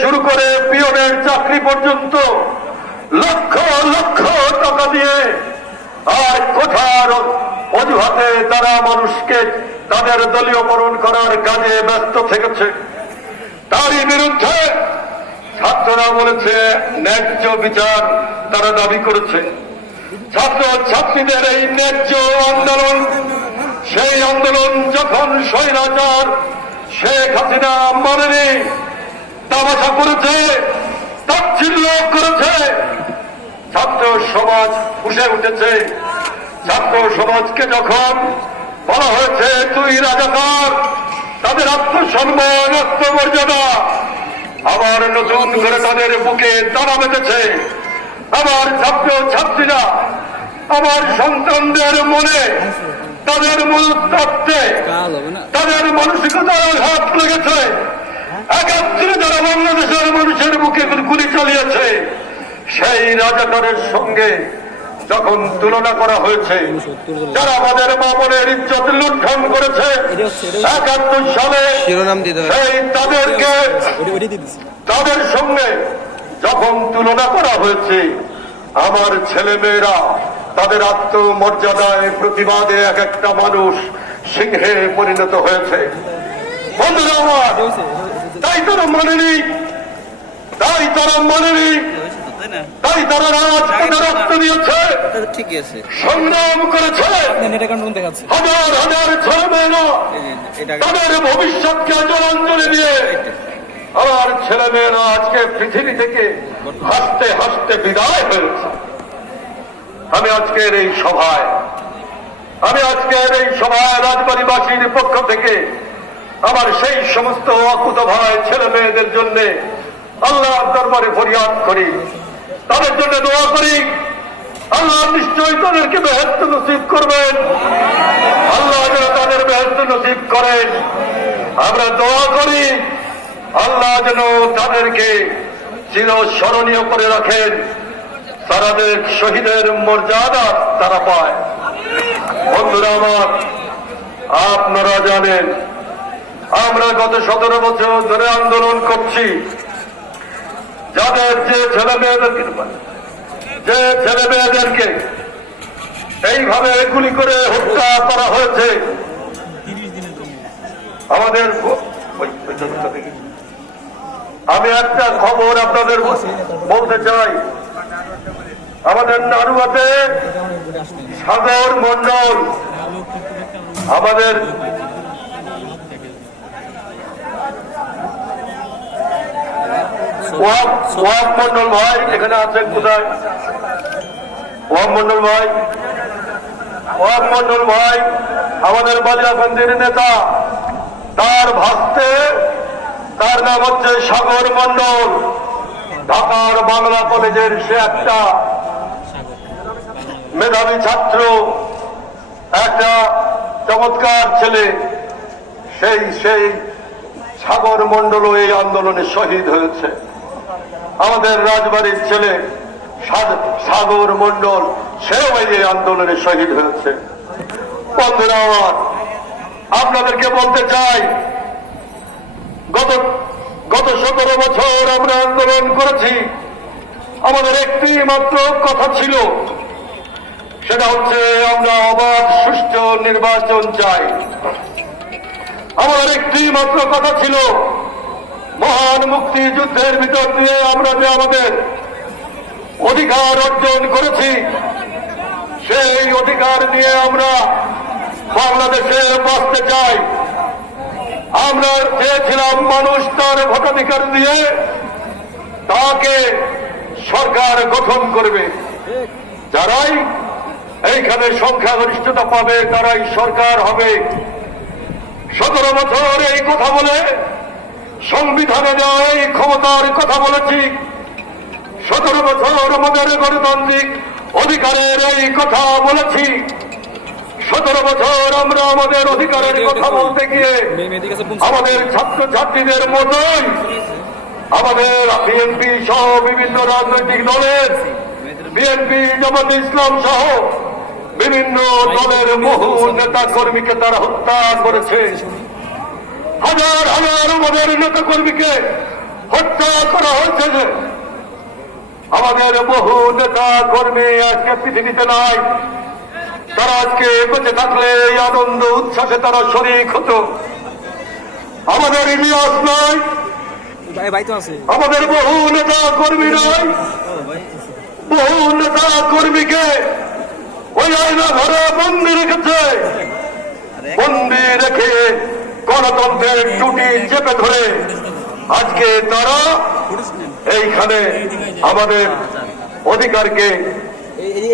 শুরু করে পিয়নের চাকরি পর্যন্ত লক্ষ লক্ষ টাকা দিয়ে আর কোথার অজুহাতে তারা মানুষকে তাদের দলীয় দলীয়করণ করার কাজে ব্যস্ত থেকেছে। তারই বিরুদ্ধে ছাত্ররা বলেছে, ন্যায্য বিচার তারা দাবি করেছে। ছাত্র ছাত্রীদের এই ন্যায্য আন্দোলন, সেই আন্দোলন যখন স্বৈরাচার শেখ হাসিনা মানেনি তামাশা করেছে তাচ্ছিল্য করেছে। ছাত্র সমাজ ফুসে উঠেছে। ছাত্র সমাজকে যখন বলা হয়েছে তুই রাজাকার তাদের আত্মসম্মান আত্মমর্যাদা। আবার নতুন করে তাদের বুকে দানা বেঁধেছে। আমার ছাত্র ছাত্রীরা আমার সন্তানদের মনে তাদের হবে না। তাদের মানসিকতার হাত লেগেছে। একাত্তরে যারা বাংলাদেশের মানুষের বুকে গুলি চালিয়েছে সেই রাজাকারের সঙ্গে যখন তুলনা করা হয়েছে যারা আমাদের মামনের ইজ্জত লুণ্ঠন করেছে। একাত্তর সালে শিরোনাম দিতে সেই তাদেরকে তাদের সঙ্গে যখন তুলনা করা হয়েছে আমার ছেলে মেয়েরা তাদের আত্মমর্যাদায় প্রতিবাদে এক একটা মানুষ সিংহে পরিণত হয়েছে বন্ধুরা আমার তাই তারা মানেনি। তাই তারা মানেনি। তাই তারা রাজপথে রক্ত আছে সংগ্রাম করেছে। হাজার হাজার ছেলে মেয়েরা তাদের ভবিষ্যৎকে জলাঞ্জলি দিয়ে আমার ছেলে মেয়েরা আজকে পৃথিবী থেকে হাসতে হাসতে বিদায় হয়েছে। আমি আজকের এই সভায়, আমি আজকের এই সভায় রাজবাড়িবাসীর পক্ষ থেকে আমার সেই সমস্ত অকুত ভাই ছেলে মেয়েদের জন্য আল্লাহর দরবারে ফরিয়াদ করি। তাদের জন্য দোয়া করি। আল্লাহ নিশ্চয়ই তাদেরকে বেহেস্ত নসিব করবেন। আল্লাহ যেন তাদের বেহেস্ত নসিব করেন। আমরা দোয়া করি, আল্লাহ যেন তাদেরকে চির স্মরণীয় করে রাখেন। তাদের শহীদের মর্যাদা তারা পায়। বন্ধুরা আমার, আপনারা জানেন আমরা গত সতেরো বছর ধরে আন্দোলন করছি যাদের যে ছেলে মেয়েদেরকে যে ছেলে মেয়েদেরকে এইভাবে গুলি করে হত্যা করা হয়েছে, আমাদের। আমি একটা খবর আপনাদের বলতে চাই আমাদের নাড়ুয়াতে সাগর মন্ডল আমাদের ওয়াক ওয়াক মন্ডল ভাই, এখানে আছেন কোথায়? ওয়াক মন্ডল ভাই। ওয়াক মন্ডল ভাই, আমাদের বালিয়াকান্দির নেতা, তার ভাস্তে তার নাম হচ্ছে সাগর মন্ডল। ঢাকার বাংলা কলেজের সে একটা মেধাবী ছাত্র, একটা চমৎকার ছেলে, সেই সেই সাগর মন্ডল এই আন্দোলনে শহীদ হয়েছে। আমাদের রাজবাড়ির ছেলে সাগর মন্ডল সেও এই আন্দোলনে শহীদ হয়েছে। আপনাদেরকে বলতে চাই, গত গত সতেরো বছর আমরা আন্দোলন করেছি। আমাদের একটি মাত্র কথা ছিল, সেটা হচ্ছে আমরা অবাধ সুষ্ঠু নির্বাচন চাই। আমাদের একটি মাত্র কথা ছিল মহান মুক্তিযুদ্ধের ভিতর দিয়ে আমরা যে আমাদের অধিকার অর্জন করেছি, সেই অধিকার নিয়ে আমরা বাংলাদেশে বাঁচতে চাই। আমরা চেয়েছিলাম মানুষ তার ভোটাধিকার দিয়ে তাকে সরকার গঠন করবে। যারাই এইখানে সংখ্যাগরিষ্ঠতা পাবে, তারাই সরকার হবে। সতেরো বছর এই কথা বলে সংবিধানে দেওয়া এই ক্ষমতার কথা বলেছি। সতেরো বছর আমাদের গণতান্ত্রিক অধিকারের এই কথা বলেছি। সতেরো বছর আমরা আমাদের অধিকারের কথা বলতে গিয়ে আমাদের ছাত্র ছাত্রীদের মতোই আমাদের বিএনপি সহ বিভিন্ন রাজনৈতিক দলের বিএনপি জামাত ইসলাম সহ বিভিন্ন দলের বহু নেতা কর্মীকে তারা হত্যা করেছে। হাজার হাজার আমাদের নেতা কর্মীকে হত্যা করা হয়েছে যে আমাদের বহু নেতা কর্মী আজকে পৃথিবীতে নাই। তারা আজকে বেঁচে থাকলে এই আনন্দ উচ্ছ্বাসে তারা শরিক হতো। আমাদের ইতিহাস আছে। আমাদের বহু নেতা কর্মী নয় বহু নেতা কর্মীকে ওই আয়না ঘরে বন্দি রেখেছে। বন্দি রেখে গণতন্ত্রের টুটি চেপে ধরে আজকে তারা এইখানে আমাদের অধিকারকে